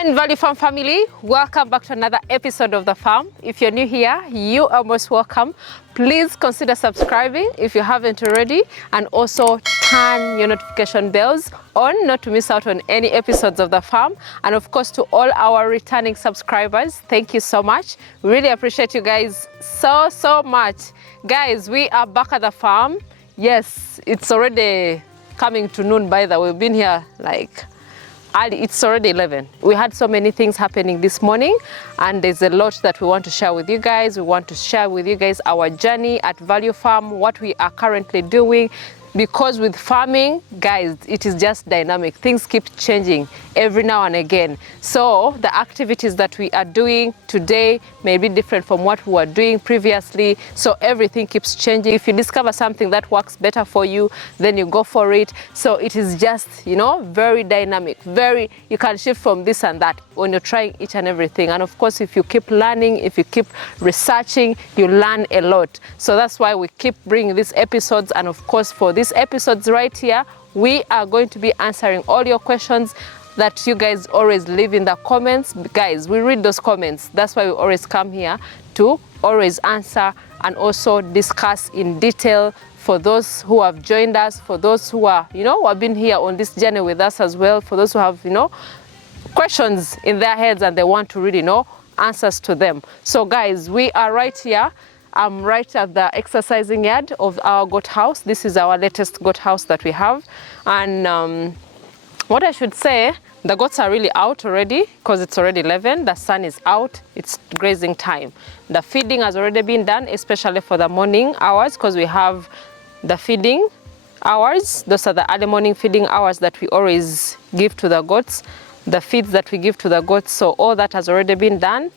Fine Value Farm family, welcome back to another episode of The Farm. If you're new here, you are most welcome. Please consider subscribing if you haven't already, and also turn your notification bells on not to miss out on any episodes of The Farm. And of course, to all our returning subscribers, thank you so much. We really appreciate you guys so much. Guys, we are back at The Farm. Yes, it's already coming to noon, by the way. We've been here like it's already 11. We had so many things happening this morning, and there's a lot that we want to share with you guys. We want to share with you guys our journey at Value Farm, what we are currently doing, because with farming, guys, it is just dynamic. Things keep changing every now and again. So the activities that we are doing today may be different from what we were doing previously. So everything keeps changing. If you discover something that works better for you, then you go for it. So it is just, you know, very dynamic, you can shift from this and that when you're trying each and everything. And of course, if you keep learning, if you keep researching, you learn a lot. So that's why we keep bringing these episodes. And of course, for these episodes right here, we are going to be answering all your questions that you guys always leave in the comments. Guys, we read those comments. That's why we always come here to always answer and also discuss in detail for those who have joined us, for those who are, you know, who have been here on this journey with us as well, for those who have, you know, questions in their heads and they want to really know answers to them. So guys, we are right here. I'm right at the exercising yard of our goat house. This is our latest goat house that we have. And what I should say, the goats are really out already because it's already 11. The sun is out. It's grazing time. The feeding has already been done, especially for the morning hours, because we have the feeding hours. Those are the early morning feeding hours that we always give to the goats, the feeds that we give to the goats. So all that has already been done.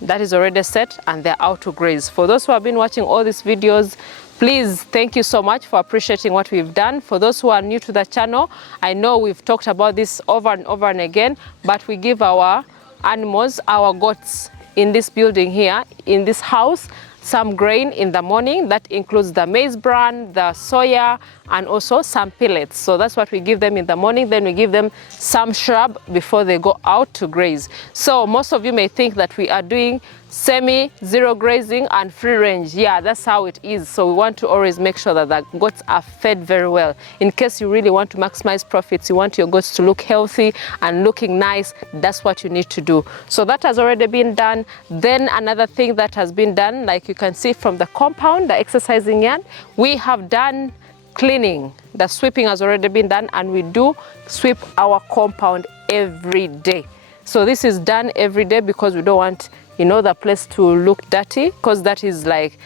That is already set and they're out to graze. For those who have been watching all these videos, please, thank you so much for appreciating what we've done. For those who are new to the channel, I know we've talked about this over and over and again, but we give our animals, our goats in this building here, in this house, some grain in the morning. That includes the maize bran, the soya, and also some pellets. So that's what we give them in the morning. Then we give them some shrub before they go out to graze. So most of you may think that we are doing semi-zero grazing and free range. Yeah, that's how it is. So we want to always make sure that the goats are fed very well. In case you really want to maximize profits, you want your goats to look healthy and looking nice, that's what you need to do. So that has already been done. Then another thing that has been done, like you can see from the compound, the exercising yard, we have done cleaning. The sweeping has already been done, and we do sweep our compound every day. So this is done every day because we don't want, you know, the place to look dirty, because that is like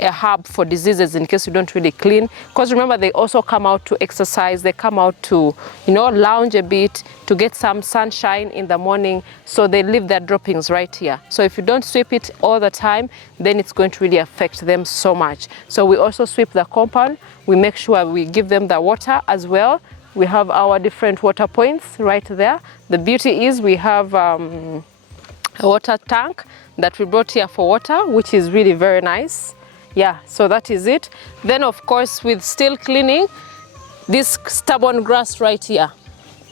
a hub for diseases in case you don't really clean. Because remember, they also come out to exercise, they come out to, you know, lounge a bit, to get some sunshine in the morning. So they leave their droppings right here. So if you don't sweep it all the time, then it's going to really affect them so much. So we also sweep the compound. We make sure we give them the water as well. We have our different water points right there. The beauty is we have a water tank that we brought here for water, which is really very nice. Yeah, so that is it. Then of course, with still cleaning, this stubborn grass right here.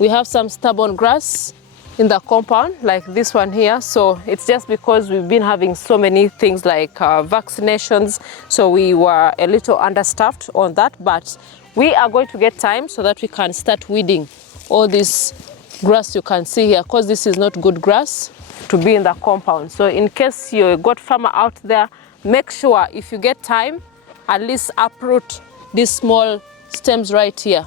We have some stubborn grass in the compound, like this one here. So it's just because we've been having so many things like vaccinations. So we were a little understaffed on that, but we are going to get time so that we can start weeding all this grass you can see here, because this is not good grass to be in the compound. So in case you're a goat farmer out there, make sure if you get time, at least uproot these small stems right here.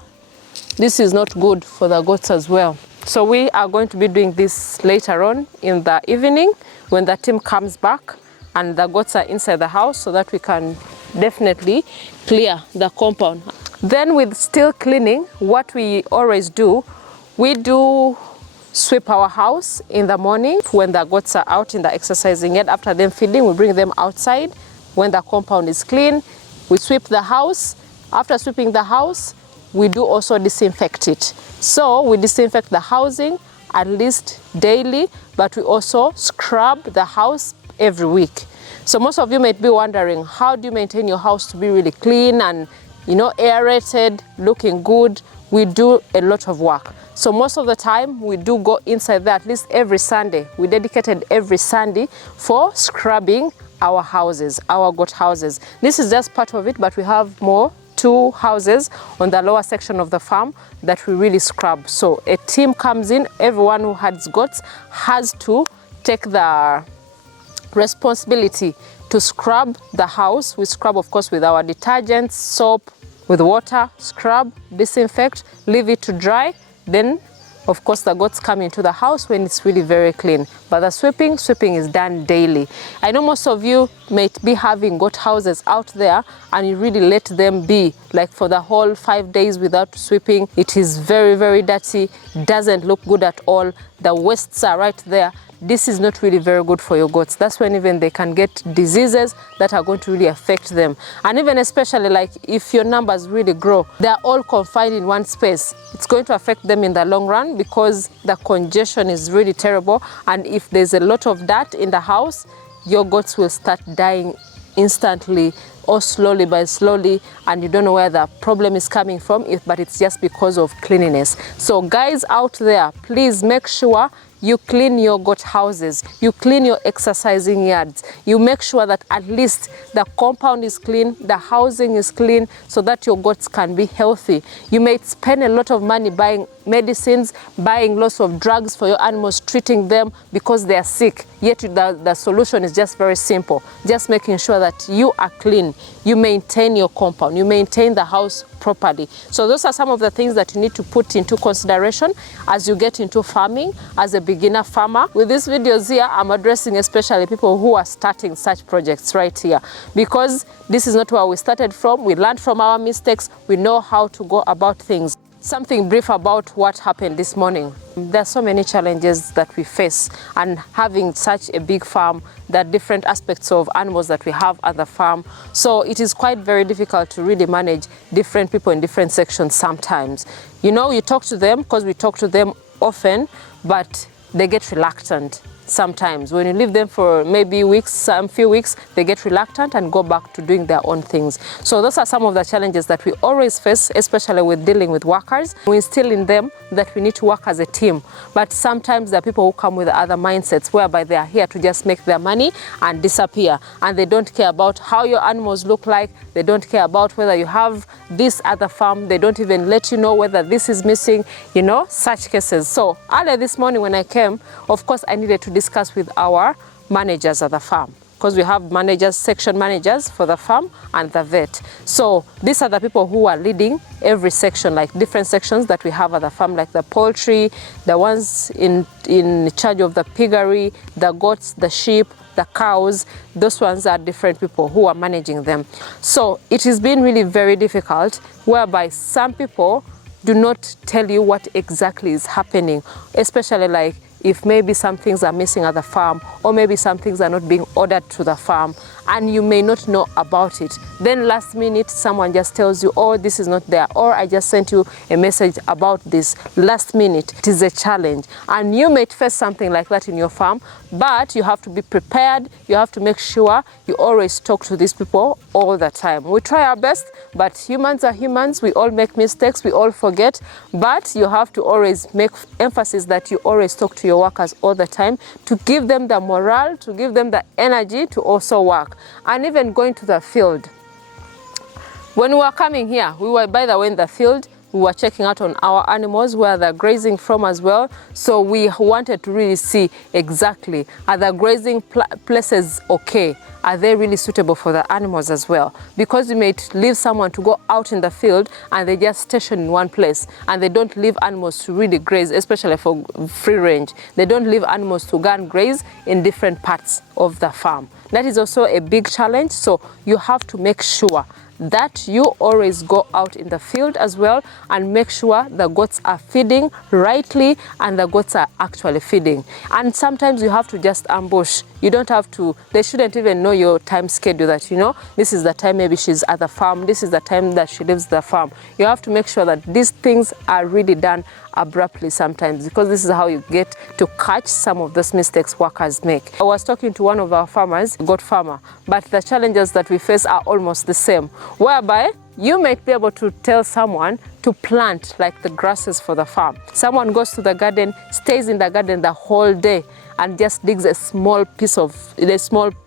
This is not good for the goats as well. So we are going to be doing this later on in the evening when the team comes back and the goats are inside the house, so that we can definitely clear the compound. Then with still cleaning, what we always do, we do sweep our house in the morning when the goats are out in the exercising yard. After them feeding, we bring them outside. When the compound is clean, we sweep the house. After sweeping the house, we do also disinfect it. So we disinfect the housing at least daily, but we also scrub the house every week. So most of you might be wondering, how do you maintain your house to be really clean and, you know, aerated, looking good? We do a lot of work. So most of the time we do go inside there at least every Sunday. We dedicated every Sunday for scrubbing our houses, our goat houses. This is just part of it, but we have more 2 houses on the lower section of the farm that we really scrub. So a team comes in, everyone who has goats has to take the responsibility to scrub the house. We scrub, of course, with our detergents, soap, with water, scrub, disinfect, leave it to dry. Then, of course, the goats come into the house when it's really very clean. But the sweeping is done daily. I know most of you might be having goat houses out there and you really let them be like for the whole 5 days without sweeping. It is very, very dirty, doesn't look good at all. The wastes are right there. This is not really very good for your goats. That's when even they can get diseases that are going to really affect them. And even especially like if your numbers really grow, they're all confined in one space. It's going to affect them in the long run because the congestion is really terrible. And if there's a lot of dirt in the house, your goats will start dying instantly or slowly by slowly, and you don't know where the problem is coming from, but it's just because of cleanliness. So guys out there, please make sure you clean your goat houses, you clean your exercising yards, you make sure that at least the compound is clean, the housing is clean, so that your goats can be healthy. You may spend a lot of money buying medicines, buying lots of drugs for your animals, treating them because they are sick, yet the solution is just very simple. Just making sure that you are clean, you maintain your compound, you maintain the house properly. So those are some of the things that you need to put into consideration as you get into farming as a beginner farmer. With these videos here, I'm addressing especially people who are starting such projects right here, because this is not where we started from. We learned from our mistakes. We know how to go about things. Something brief about what happened this morning. There are so many challenges that we face, and having such a big farm, there are different aspects of animals that we have at the farm. So it is quite very difficult to really manage different people in different sections sometimes. You know, you talk to them because we talk to them often, but they get reluctant. Sometimes when you leave them for maybe weeks, some few weeks, they get reluctant and go back to doing their own things. So those are some of the challenges that we always face, especially with dealing with workers. We instill in them that we need to work as a team. But sometimes there are people who come with other mindsets whereby they are here to just make their money and disappear. And they don't care about how your animals look like. They don't care about whether you have this at the farm. They don't even let you know whether this is missing, you know, such cases. So earlier this morning when I came, of course, I needed to discuss with our managers at the farm, because we have managers, section managers for the farm and the vet. So these are the people who are leading every section, like different sections that we have at the farm, like the poultry, the ones in charge of the piggery, the goats, the sheep, the cows. Those ones are different people who are managing them. So it has been really very difficult, whereby some people do not tell you what exactly is happening, especially like if maybe some things are missing at the farm, or maybe some things are not being ordered to the farm and you may not know about it. Then last minute someone just tells you, oh, this is not there, or I just sent you a message about this last minute. It is a challenge, and you may face something like that in your farm, but you have to be prepared. You have to make sure you always talk to these people all the time. We try our best, but humans are humans. We all make mistakes, we all forget, but you have to always make emphasis that you always talk to your workers all the time, to give them the morale, to give them the energy to also work. And even going to the field. When we were coming here, we were, by the way, in the field. We were checking out on our animals where they're grazing from as well. So we wanted to really see exactly, are the grazing places okay? Are they really suitable for the animals as well? Because you may leave someone to go out in the field and they just station in one place, and they don't leave animals to really graze, especially for free range. They don't leave animals to go and graze in different parts of the farm. That is also a big challenge. So you have to make sure that you always go out in the field as well and make sure the goats are feeding rightly and the goats are actually feeding. And sometimes you have to just ambush. You don't have to, they shouldn't even know your time schedule, that, you know, this is the time maybe she's at the farm, this is the time that she leaves the farm. You have to make sure that these things are really done abruptly sometimes, because this is how you get to catch some of those mistakes workers make. I was talking to one of our farmers, goat farmer, but the challenges that we face are almost the same, whereby you might be able to tell someone to plant like the grasses for the farm. Someone goes to the garden, stays in the garden the whole day and just digs a small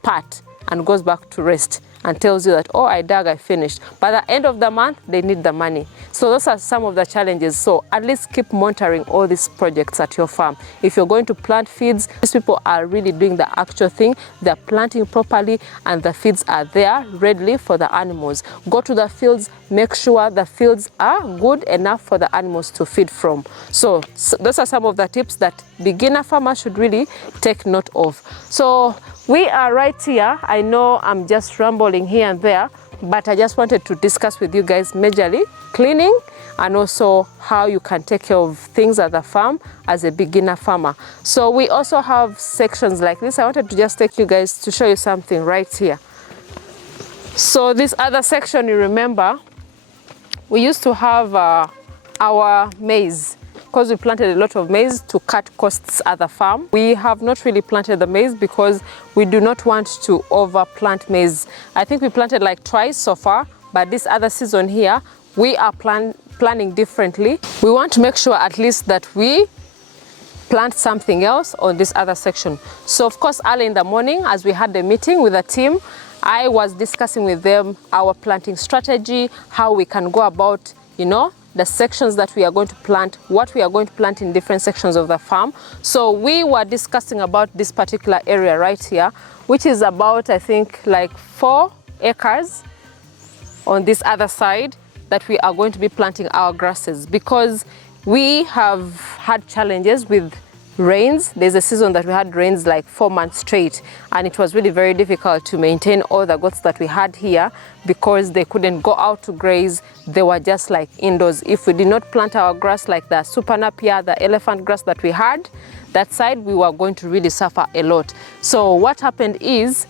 part and goes back to rest and tells you that, oh, I dug, I finished. By the end of the month, they need the money. So those are some of the challenges. So at least keep monitoring all these projects at your farm. If you're going to plant feeds, these people are really doing the actual thing. They're planting properly and the feeds are there ready for the animals. Go to the fields, make sure the fields are good enough for the animals to feed from. So those are some of the tips that beginner farmers should really take note of. So we are right here. I know I'm just rambling here and there, but I just wanted to discuss with you guys majorly cleaning and also how you can take care of things at the farm as a beginner farmer. So we also have sections like this. I wanted to just take you guys to show you something right here. So this other section, you remember, we used to have our maize, because we planted a lot of maize to cut costs at the farm. We have not really planted the maize because we do not want to overplant maize. I think we planted like twice so far, but this other season here, we are planning differently. We want to make sure at least that we plant something else on this other section. So of course, early in the morning, as we had the meeting with the team, I was discussing with them our planting strategy, how we can go about, you know, the sections that we are going to plant, what we are going to plant in different sections of the farm. So we were discussing about this particular area right here, which is about, I think, like 4 acres on this other side that we are going to be planting our grasses, because we have had challenges with rains. There's a season that we had rains like 4 months straight, and it was really very difficult to maintain all the goats that we had here because they couldn't go out to graze. They were just like indoors. If we did not plant our grass like the super napier, the elephant grass that we had, that side, we were going to really suffer a lot. So what happened is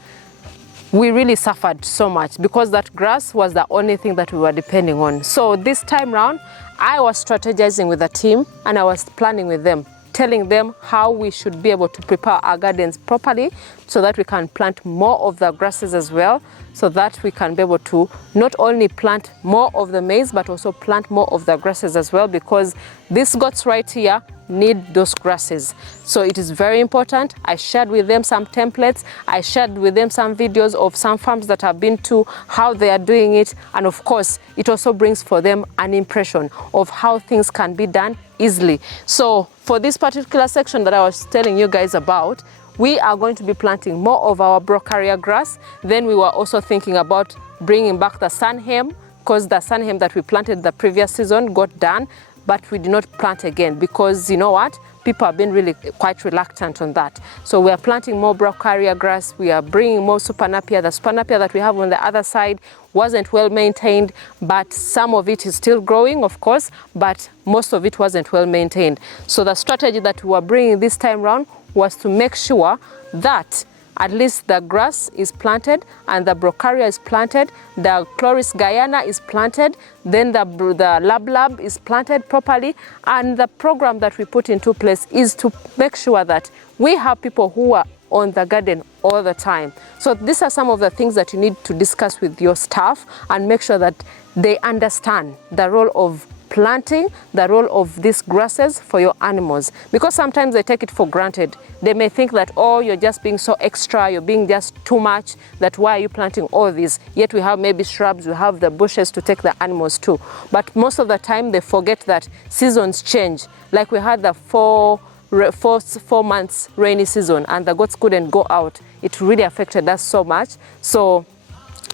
we really suffered so much because that grass was the only thing that we were depending on. So this time round, I was strategizing with the team and I was planning with them, telling them how we should be able to prepare our gardens properly so that we can plant more of the grasses as well, so that we can be able to not only plant more of the maize, but also plant more of the grasses as well, because these goats right here need those grasses. So it is very important. I shared with them some templates. I shared with them some videos of some farms that I've been to, how they are doing it. And of course, it also brings for them an impression of how things can be done easily. So for this particular section that I was telling you guys about, we are going to be planting more of our brocaria grass. Then we were also thinking about bringing back the sunham, because the sunham that we planted the previous season got done, but we did not plant again because, you know what, people have been really quite reluctant on that. So we are planting more brocaria grass. We are bringing more super napier. The super napier that we have on the other side wasn't well maintained, but some of it is still growing, of course, but most of it wasn't well maintained. So the strategy that we were bringing this time around was to make sure that at least the grass is planted and the brocaria is planted, the Chloris Guyana is planted, then the lab is planted properly, and the program that we put into place is to make sure that we have people who are on the garden all the time. So these are some of the things that you need to discuss with your staff and make sure that they understand the role of planting, the role of these grasses for your animals, because sometimes they take it for granted. They may think that, oh, you're just being so extra, you're being just too much, that why are you planting all this? Yet we have maybe shrubs, we have the bushes to take the animals to. But most of the time they forget that seasons change. Like we had the four months rainy season and the goats couldn't go out. It really affected us so much. So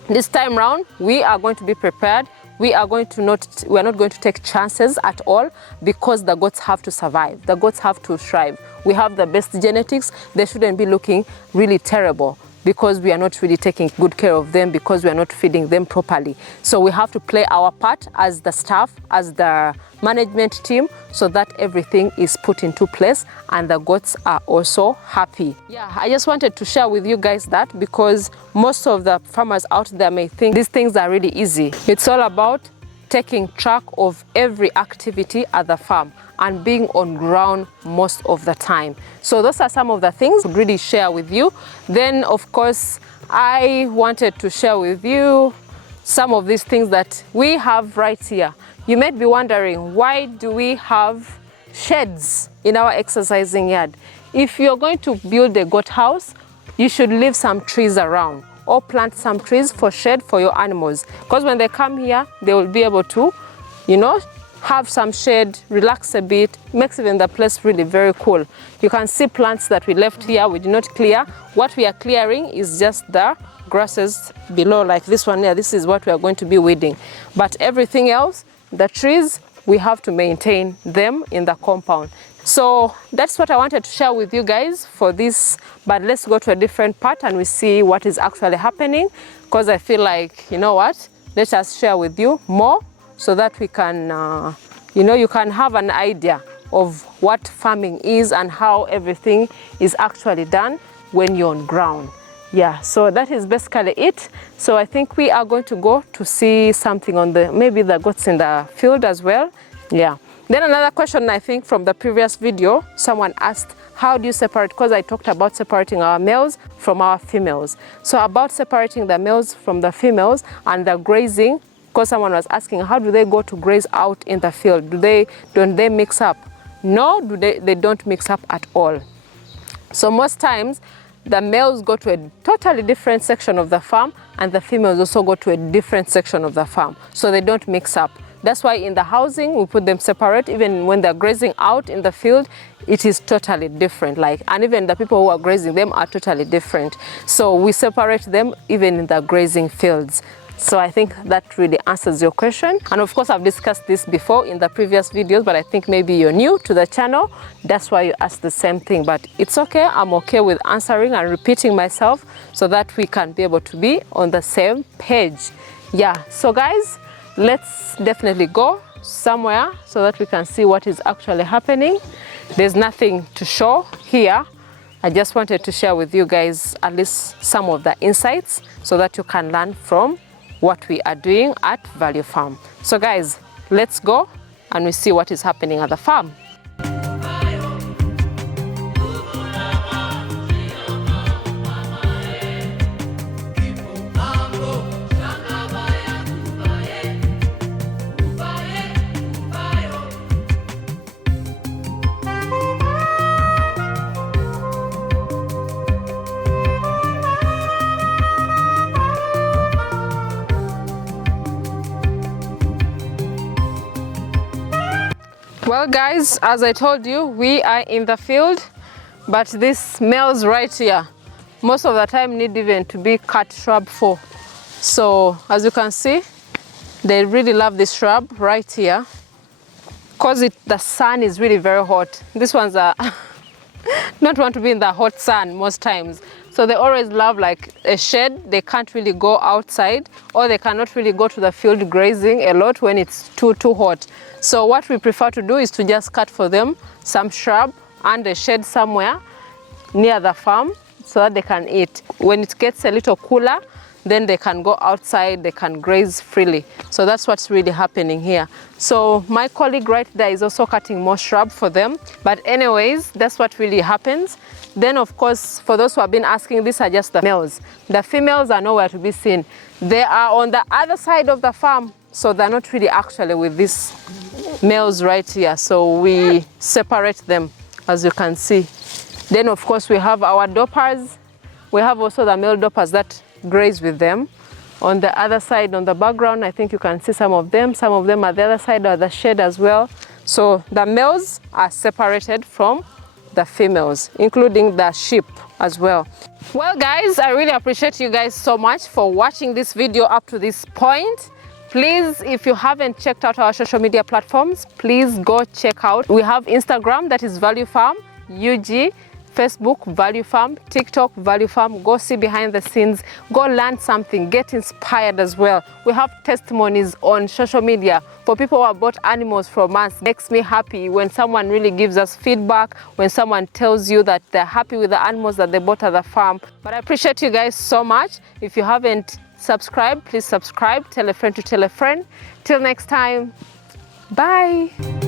this time round, we are going to be prepared. We are not going to take chances at all, because the goats have to survive. The goats have to thrive. We have the best genetics. They shouldn't be looking really terrible because we are not really taking good care of them, because we are not feeding them properly. So we have to play our part as the staff, as the management team, so that everything is put into place and the goats are also happy. Yeah, I just wanted to share with you guys that, because most of the farmers out there may think these things are really easy. It's all about taking track of every activity at the farm and being on ground most of the time. So those are some of the things I would really share with you. Then of course, I wanted to share with you some of these things that we have right here. You might be wondering, why do we have sheds in our exercising yard? If you're going to build a goat house, you should leave some trees around or plant some trees for shade for your animals, because when they come here, they will be able to, you know, have some shade, relax a bit, makes even the place really very cool. You can see plants that we left here, we did not clear. What we are clearing is just the grasses below, like this one here. This is what we are going to be weeding. But everything else, the trees, we have to maintain them in the compound. So that's what I wanted to share with you guys for this, but let's go to a different part and we see what is actually happening, because I feel like, you know what, let us share with you more so that we can, you know, you can have an idea of what farming is and how everything is actually done when you're on ground. Yeah, so that is basically it. So I think we are going to go to see something on the, maybe the goats in the field as well. Yeah. Then another question, I think from the previous video, someone asked, how do you separate? Because I talked about separating our males from our females. So about separating the males from the females and the grazing, because someone was asking, how do they go to graze out in the field? Don't they mix up? No, they don't mix up at all. So most times, the males go to a totally different section of the farm and the females also go to a different section of the farm. So they don't mix up. That's why in the housing, we put them separate. Even when they're grazing out in the field, it is totally different. And even the people who are grazing them are totally different. So we separate them even in the grazing fields. So I think that really answers your question. And of course, I've discussed this before in the previous videos, but I think maybe you're new to the channel. That's why you asked the same thing, but it's okay. I'm okay with answering and repeating myself so that we can be able to be on the same page. Yeah, so guys, let's definitely go somewhere so that we can see what is actually happening. There's nothing to show here. I just wanted to share with you guys at least some of the insights so that you can learn from what we are doing at Value Farm. So guys, let's go and we see what is happening at the farm. Well guys, as I told you, we are in the field, but these males right here, most of the time need even to be cut shrub for. So as you can see, they really love this shrub right here because the sun is really very hot. These ones are not want to be in the hot sun most times. So they always love like a shed. They can't really go outside, or they cannot really go to the field grazing a lot when it's too hot. So what we prefer to do is to just cut for them some shrub and a shed somewhere near the farm so that they can eat. When it gets a little cooler, then they can go outside, they can graze freely. So that's what's really happening here. So my colleague right there is also cutting more shrub for them. But anyways, that's what really happens. Then of course, for those who have been asking, these are just the males. The females are nowhere to be seen. They are on the other side of the farm. So they're not really actually with these males right here. So we separate them, as you can see. Then of course we have our doppers. We have also the male doppers that graze with them. On the other side, on the background, I think you can see some of them. Some of them are the other side of the shed as well. So the males are separated from the females, including the sheep as well. Well guys, I really appreciate you guys so much for watching this video up to this point. Please, if you haven't checked out our social media platforms, please go check out. We have Instagram, that is Value Farm UG, Facebook Value Farm, TikTok Value Farm. Go see behind the scenes, go learn something, get inspired as well. We have testimonies on social media for people who have bought animals from us. It makes me happy when someone really gives us feedback, when someone tells you that they're happy with the animals that they bought at the farm. But I appreciate you guys so much. If you haven't subscribed, please subscribe, tell a friend to tell a friend. Till next time, bye.